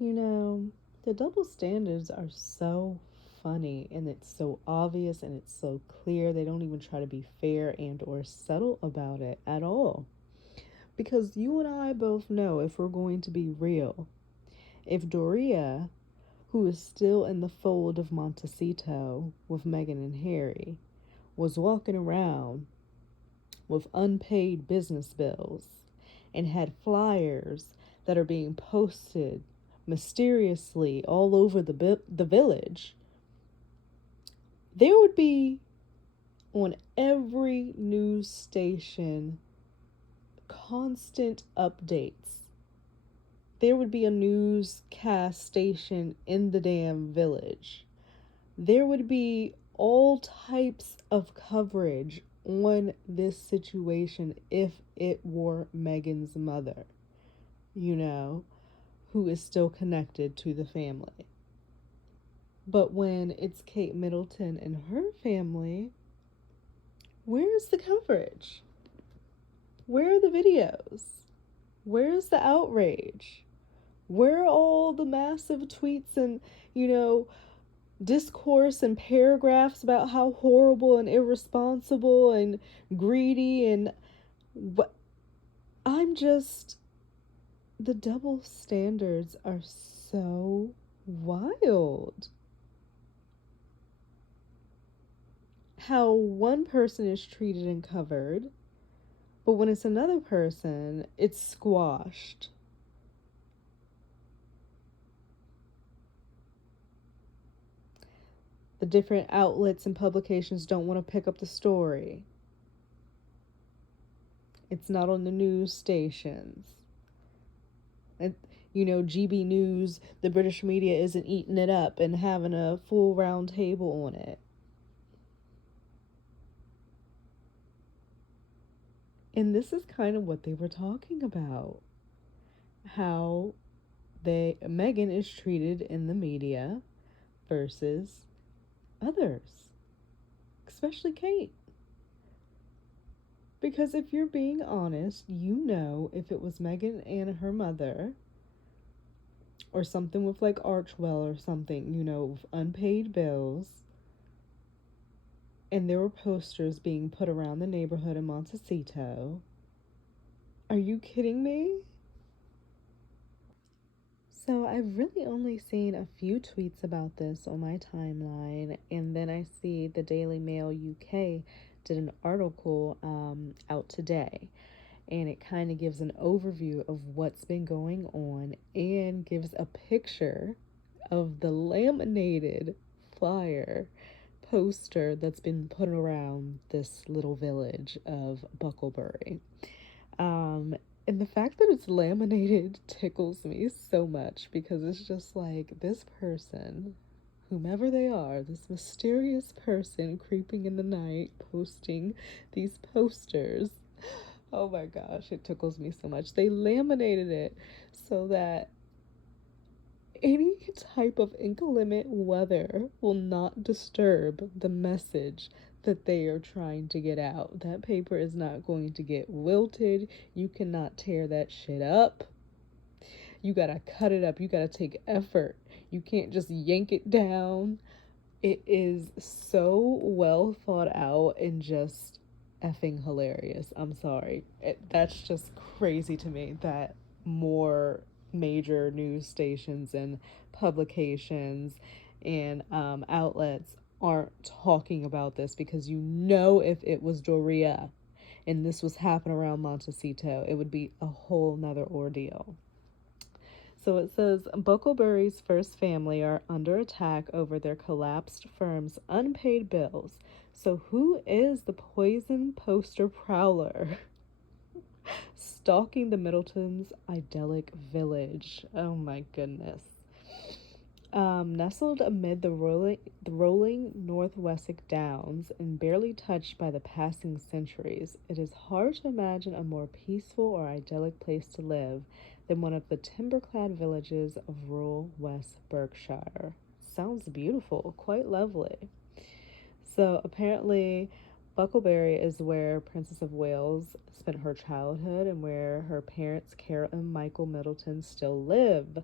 You know, the double standards are so funny and it's so obvious and it's so clear. They don't even try to be fair and or subtle about it at all. Because you and I both know, if we're going to be real, if Doria, who is still in the fold of Montecito with Meghan and Harry, was walking around with unpaid business bills and had flyers that are being posted mysteriously all over the village, there would be on every news station constant updates. There would be a newscast station in the damn village. There would be all types of coverage on this situation if it were Meghan's mother, you know, who is still connected to the family. But when it's Kate Middleton and her family, where's the coverage? Where are the videos? Where's the outrage? Where are all the massive tweets and, discourse and paragraphs about how horrible and irresponsible and greedy and what? I'm just, the double standards are so wild. How one person is treated and covered, but when it's another person, it's squashed. The different outlets and publications don't want to pick up the story. It's not on the news stations. And, GB News, the British media isn't eating it up and having a full round table on it. And this is kind of what they were talking about. How Meghan is treated in the media versus others, especially Kate. Because if you're being honest, if it was Meghan and her mother, or something with like Archwell or something, with unpaid bills, and there were posters being put around the neighborhood in Montecito, are you kidding me? So I've really only seen a few tweets about this on my timeline, and then I see the Daily Mail UK did an article out today, and it kind of gives an overview of what's been going on and gives a picture of the laminated flyer poster that's been put around this little village of Bucklebury. And the fact that it's laminated tickles me so much because it's just like this person, whomever they are, this mysterious person creeping in the night, posting these posters. Oh my gosh, it tickles me so much. They laminated it so that any type of inclement weather will not disturb the message that they are trying to get out. That paper is not going to get wilted. You cannot tear that shit up. You gotta cut it up. You gotta take effort. You can't just yank it down. It is so well thought out and just effing hilarious. I'm sorry. That's just crazy to me that more major news stations and publications and outlets aren't talking about this, because if it was Doria and this was happening around Montecito, it would be a whole nother ordeal. So it says Bucklebury's first family are under attack over their collapsed firm's unpaid bills. So who is the poison poster prowler stalking the Middletons' idyllic village? Oh my goodness. Nestled amid the rolling North Wessex Downs and barely touched by the passing centuries, it is hard to imagine a more peaceful or idyllic place to live than one of the timber-clad villages of rural West Berkshire. Sounds beautiful, quite lovely. So apparently, Bucklebury is where Princess of Wales spent her childhood and where her parents, Carol and Michael Middleton, still live.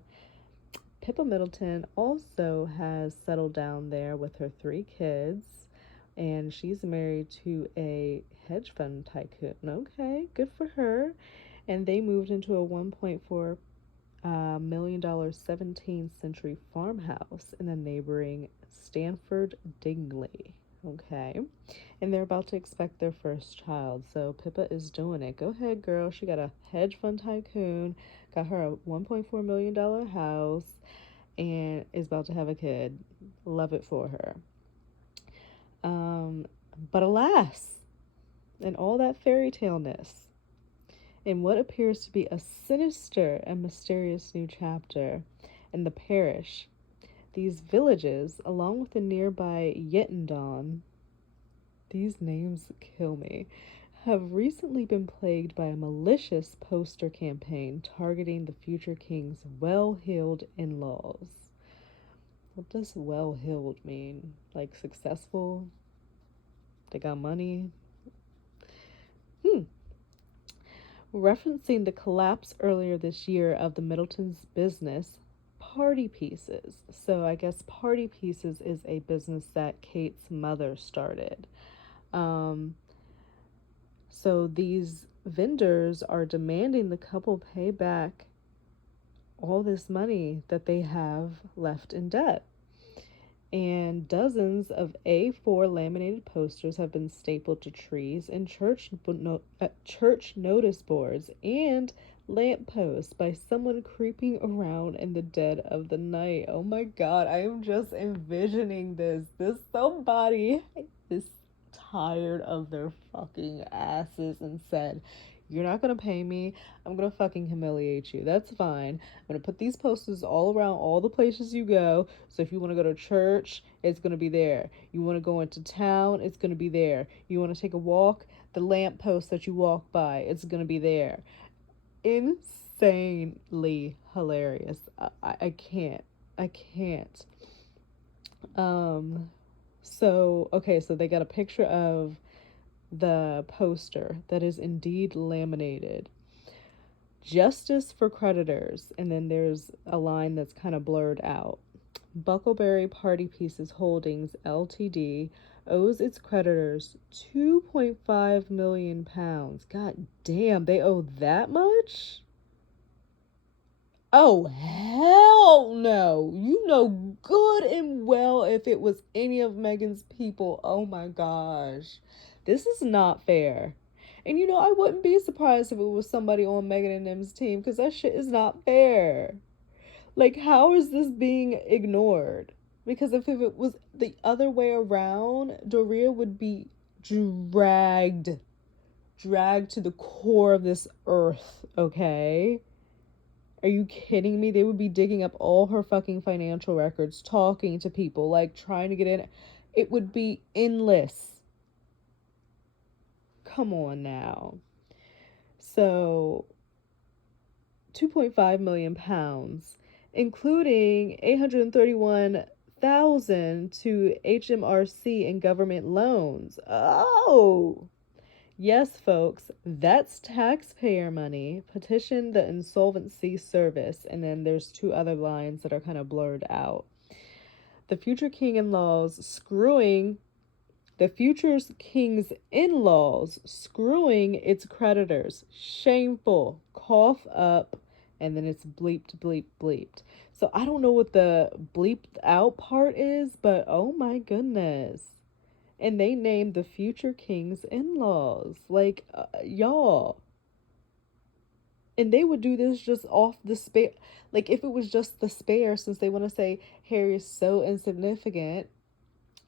Pippa Middleton also has settled down there with her 3 kids, and she's married to a hedge fund tycoon. Okay, good for her. And they moved into a $1.4 million 17th century farmhouse in the neighboring Stanford Dingley. Okay. And they're about to expect their first child. So Pippa is doing it. Go ahead, girl. She got a hedge fund tycoon, got her a $1.4 million house, and is about to have a kid. Love it for her. Um, but alas, in all that fairy tale-ness, in what appears to be a sinister and mysterious new chapter in the parish, these villages, along with the nearby Yittendon, these names kill me, have recently been plagued by a malicious poster campaign targeting the future king's well-heeled in-laws. What does well-heeled mean? Like successful? They got money? Referencing the collapse earlier this year of the Middleton's business, Party Pieces. So I guess Party Pieces is a business that Kate's mother started. So these vendors are demanding the couple pay back all this money that they have left in debt. And dozens of A4 laminated posters have been stapled to trees and church notice boards and lampposts by someone creeping around in the dead of the night. Oh my god, I am just envisioning this. This somebody is tired of their fucking asses and said, "You're not gonna pay me. I'm gonna fucking humiliate you. That's fine. I'm gonna put these posters all around all the places you go. So if you want to go to church, it's gonna be there. You want to go into town, it's gonna be there. You want to take a walk, the lamp post that you walk by, it's gonna be there." Insanely hilarious. I can't. I can't. So okay, so they got a picture of the poster that is indeed laminated. Justice for creditors, and then there's a line that's kind of blurred out. Buckleberry Party Pieces Holdings Ltd owes its creditors £2.5 million. God damn, they owe that much? Oh, hell no. You know good and well if it was any of Megan's people. Oh my gosh. This is not fair. And you know, I wouldn't be surprised if it was somebody on Megan and them's team because that shit is not fair. Like, how is this being ignored? Because if it was the other way around, Doria would be dragged to the core of this earth, okay? Are you kidding me? They would be digging up all her fucking financial records, talking to people, like trying to get in. It would be endless. Come on now. So, £2.5 million, including 831,000 to HMRC and government loans. Oh, yes, folks, that's taxpayer money. Petition the insolvency service. And then there's 2 other lines that are kind of blurred out. The future king-in-laws screwing the future king's in-laws screwing its creditors. Shameful. Cough up. And then it's bleeped, bleeped, bleeped. So I don't know what the bleeped out part is, but oh my goodness. And they named the future king's in-laws. Like, y'all. And they would do this just off the spare. Like, if it was just the spare, since they want to say Harry is so insignificant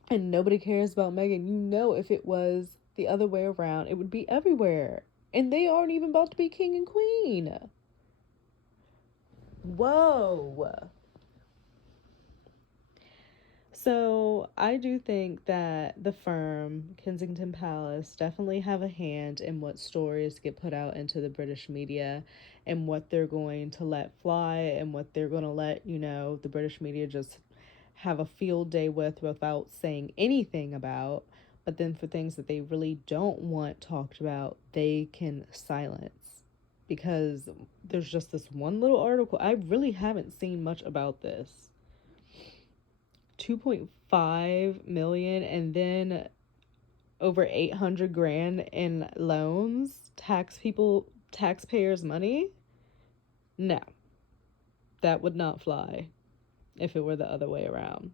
and nobody cares about Meghan, you know, if it was the other way around, it would be everywhere. And they aren't even about to be king and queen. Whoa. So I do think that the firm, Kensington Palace, definitely have a hand in what stories get put out into the British media and what they're going to let fly and what they're going to let, you know, the British media just have a field day with without saying anything about. But then for things that they really don't want talked about, they can silence. because there's just this one little article. I really haven't seen much about this. 2.5 million and then over 800 grand in loans, taxpayers money. No, that would not fly if it were the other way around.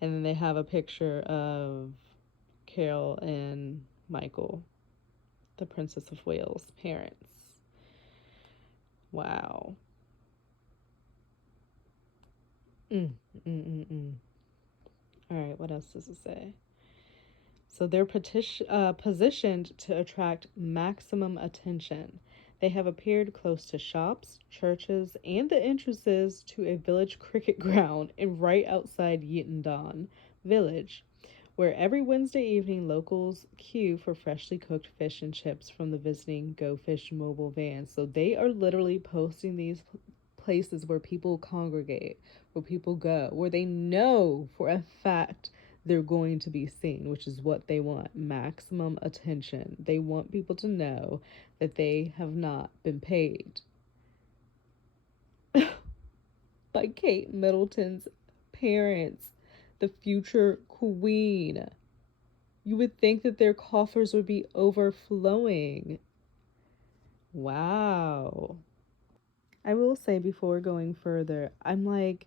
And then they have a picture of Carol and Michael, the Princess of Wales parents. Wow. Mm, mm, mm, mm. All right, what else does it say? So they're positioned to attract maximum attention. They have appeared close to shops, churches, and the entrances to a village cricket ground and right outside Yittendon village, where every Wednesday evening locals queue for freshly cooked fish and chips from the visiting Go Fish mobile van. So they are literally posting these places where people congregate, where people go, where they know for a fact they're going to be seen, which is what they want, maximum attention. They want people to know that they have not been paid by Kate Middleton's parents, the future queen. You would think that their coffers would be overflowing. Wow. I will say before going further, I'm like,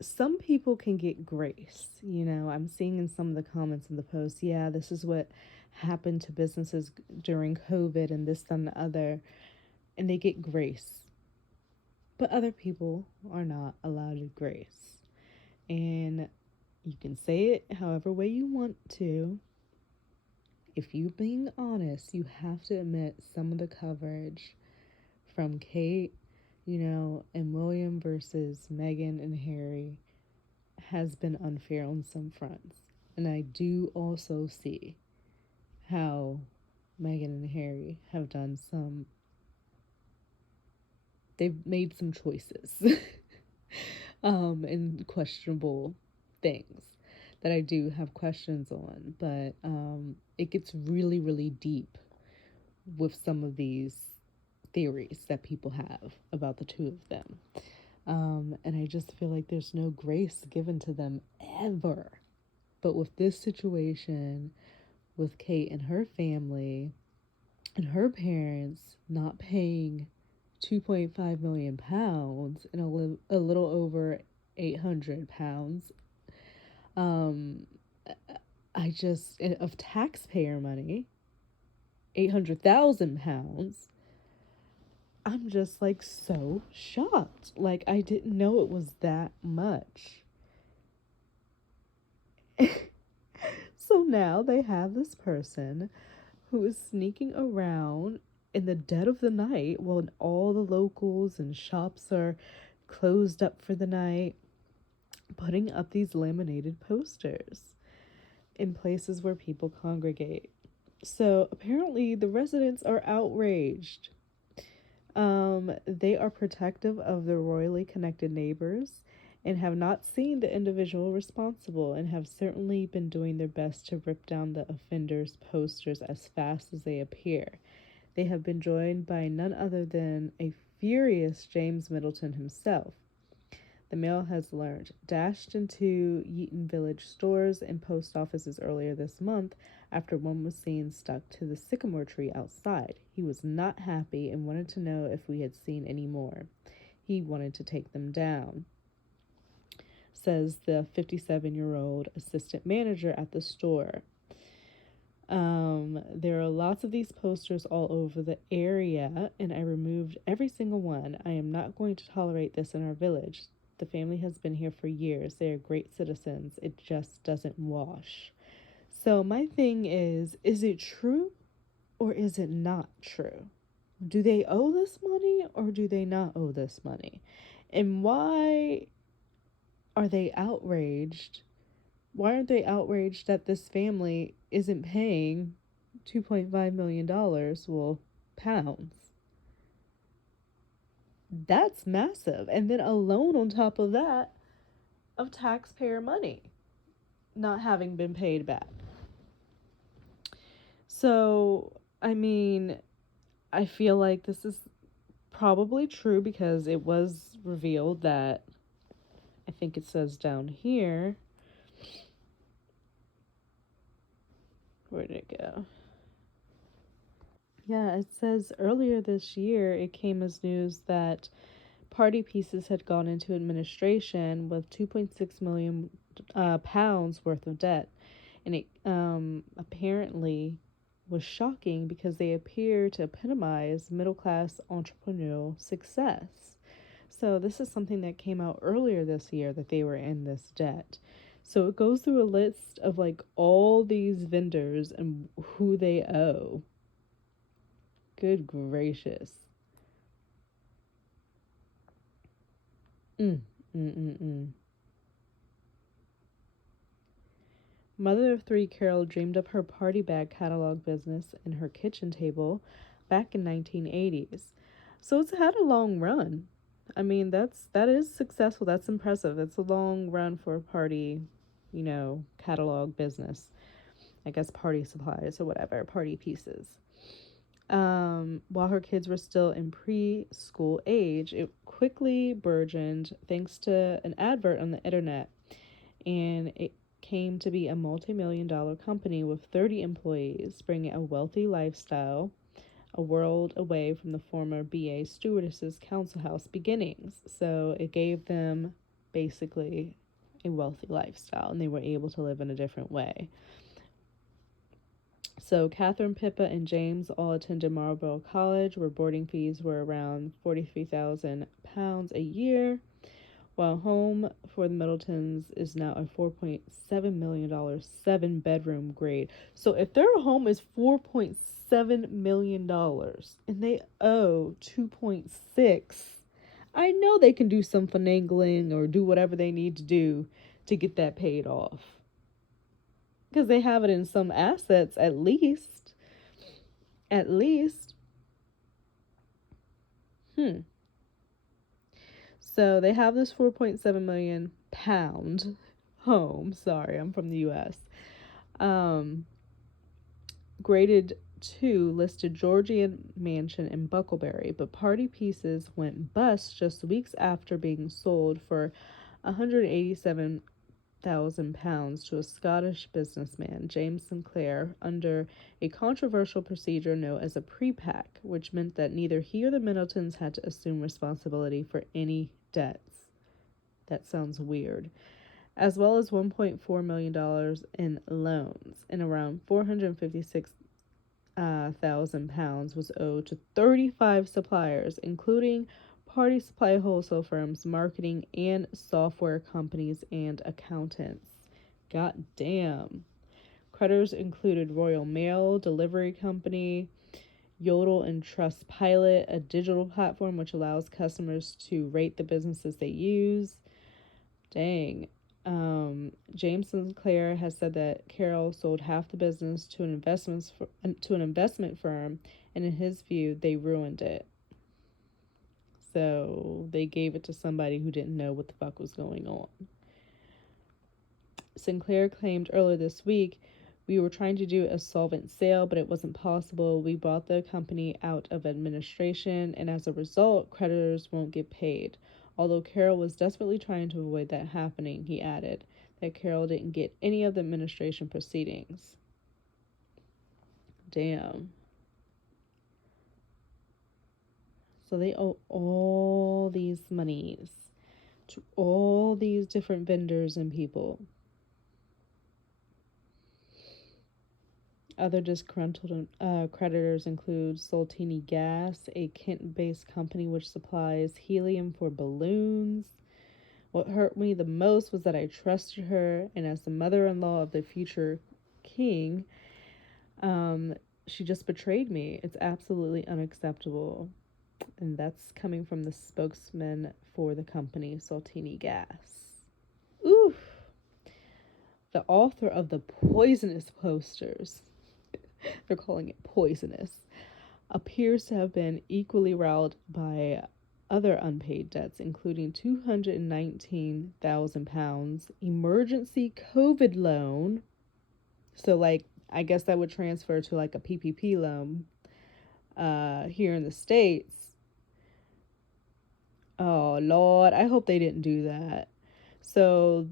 some people can get grace. I'm seeing in some of the comments in the post, yeah, this is what happened to businesses during COVID and this, and the other, and they get grace. But other people are not allowed grace. And you can say it however way you want to. If you're being honest, you have to admit some of the coverage from Kate, and William versus Meghan and Harry has been unfair on some fronts. And I do also see how Meghan and Harry have they've made some choices and questionable things that I do have questions on. But it gets really, really deep with some of these theories that people have about the two of them. And I just feel like there's no grace given to them ever. But with this situation, with Kate and her family and her parents not paying 2.5 million pounds and a little over 800 pounds, I just, of taxpayer money, 800,000 pounds, I'm just like so shocked. Like, I didn't know it was that much. So now they have this person who is sneaking around in the dead of the night when all the locals and shops are closed up for the night, putting up these laminated posters in places where people congregate. So apparently the residents are outraged. They are protective of their royally connected neighbors and have not seen the individual responsible and have certainly been doing their best to rip down the offenders' posters as fast as they appear. They have been joined by none other than a furious James Middleton himself. The Mail has learned, dashed into Yeaton Village stores and post offices earlier this month after one was seen stuck to the sycamore tree outside. He was not happy and wanted to know if we had seen any more. He wanted to take them down, says the 57-year-old assistant manager at the store. There are lots of these posters all over the area, and I removed every single one. I am not going to tolerate this in our village. The family has been here for years. They are great citizens. It just doesn't wash. So my thing is it true or is it not true? Do they owe this money or do they not owe this money? And why are they outraged? Why aren't they outraged that this family isn't paying $2.5 million, well, pounds? That's massive. And then a loan on top of that of taxpayer money not having been paid back. So, I mean, I feel like this is probably true because it was revealed that, I think it says down here, where did it go? Yeah, it says earlier this year it came as news that Party Pieces had gone into administration with 2.6 million pounds worth of debt, and it apparently was shocking because they appear to epitomize middle class entrepreneurial success. So this is something that came out earlier this year, that they were in this debt. So it goes through a list of like all these vendors and who they owe. Good gracious. Mm, mm, mm, mm. Mother of three, Carol dreamed up her party bag catalog business and her kitchen table back in 1980s. So it's had a long run. I mean, that is successful. That's impressive. It's a long run for a party, catalog business. I guess party supplies or whatever, party pieces. While her kids were still in preschool age, it quickly burgeoned thanks to an advert on the internet, and it came to be a multi-million-dollar company with 30 employees, bringing a wealthy lifestyle a world away from the former BA stewardesses council house beginnings. So it gave them basically a wealthy lifestyle, and they were able to live in a different way. So Catherine, Pippa, and James all attended Marlborough College, where boarding fees were around £43,000 a year, while home for the Middletons is now a $4.7 million 7-bedroom grade. So if their home is $4.7 million and they owe 2.6, I know they can do some finagling or do whatever they need to do to get that paid off. Because they have it in some assets at least. At least. So they have this 4.7 million pound home. Sorry, I'm from the US. Graded 2 listed Georgian mansion in Bucklebury, but Party Pieces went bust just weeks after being sold for £187,000 to a Scottish businessman, James Sinclair, under a controversial procedure known as a pre-pack, which meant that neither he or the Middletons had to assume responsibility for any debts. That sounds weird. As well as $1.4 million in loans, and around £456,000 was owed to 35 suppliers, including party supply wholesale firms, marketing and software companies, and accountants. God damn. Creditors included Royal Mail Delivery Company, Yodel and Trust Pilot, a digital platform which allows customers to rate the businesses they use. Dang. James Sinclair has said that Carol sold half the business to an investment firm, and in his view, they ruined it. So they gave it to somebody who didn't know what the fuck was going on. Sinclair claimed earlier this week, "We were trying to do a solvent sale, but it wasn't possible. We bought the company out of administration, and as a result, creditors won't get paid." Although Carol was desperately trying to avoid that happening, he added that Carol didn't get any of the administration proceedings. Damn. So they owe all these monies to all these different vendors and people. Other disgruntled creditors include Saltini Gas, a Kent-based company which supplies helium for balloons. What hurt me the most was that I trusted her, and as the mother-in-law of the future king, she just betrayed me. It's absolutely unacceptable. And that's coming from the spokesman for the company, Saltini Gas. Oof. The author of the poisonous posters, they're calling it poisonous, appears to have been equally riled by other unpaid debts, including £219,000 emergency COVID loan. So, like, I guess that would transfer to like a PPP loan. here in the States. Oh, Lord, I hope they didn't do that. So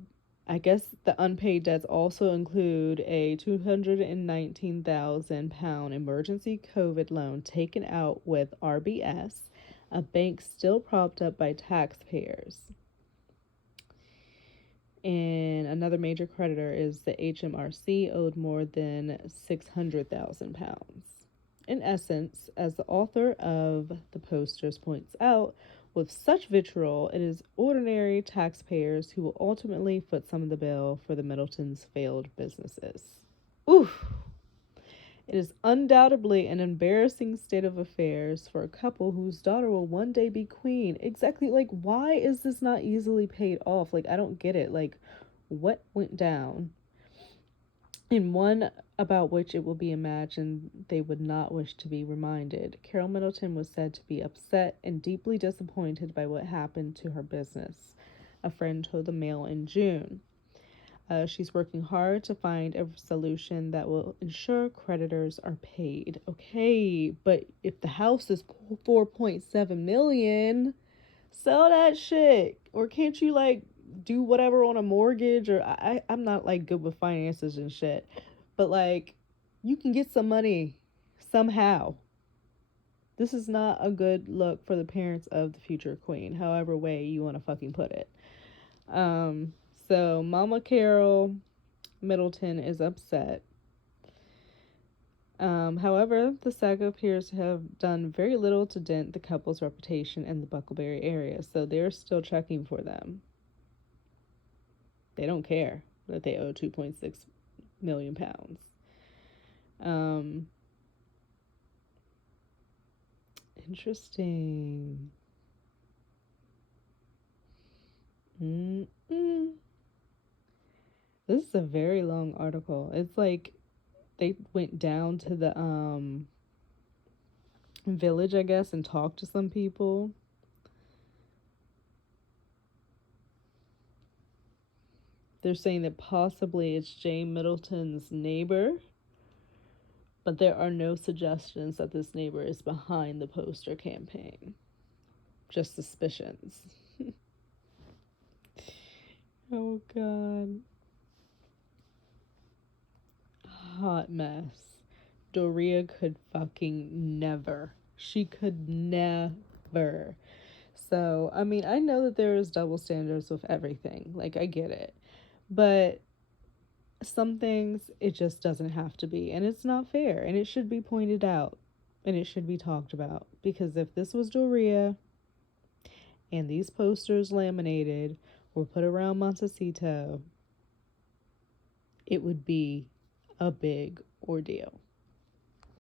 I guess the unpaid debts also include a £219,000 emergency COVID loan taken out with RBS, a bank still propped up by taxpayers. And another major creditor is the HMRC, owed more than £600,000. In essence, as the author of the posters points out, with such vitriol, it is ordinary taxpayers who will ultimately foot some of the bill for the Middletons' failed businesses. Oof! It is undoubtedly an embarrassing state of affairs for a couple whose daughter will one day be queen. Exactly, like, why is this not easily paid off? Like, I don't get it. Like, what went down? In one about which it will be imagined they would not wish to be reminded, Carol Middleton was said to be upset and deeply disappointed by what happened to her business, a friend told the Mail in June. She's working hard to find a solution that will ensure creditors are paid. Okay, but if the house is 4.7 million, sell that shit. Or can't you like do whatever on a mortgage? Or I'm not like good with finances and shit, but like you can get some money somehow. This is not a good look for the parents of the future queen, however way you want to fucking put it. So Mama Carol Middleton is upset. However, the saga appears to have done very little to dent the couple's reputation in the Buckleberry area, so they're still checking for them. They don't care that they owe £2.6 million. Interesting. Mm-mm. This is a very long article. It's like they went down to the village, I guess, and talked to some people. They're saying that possibly it's Jane Middleton's neighbor, but there are no suggestions that this neighbor is behind the poster campaign. Just suspicions. Oh, God. Hot mess. Doria could fucking never. She could never. So, I mean, I know that there is double standards with everything. Like, I get it. But some things, it just doesn't have to be. And it's not fair. And it should be pointed out. And it should be talked about. Because if this was Doria and these posters laminated were put around Montecito, it would be a big ordeal.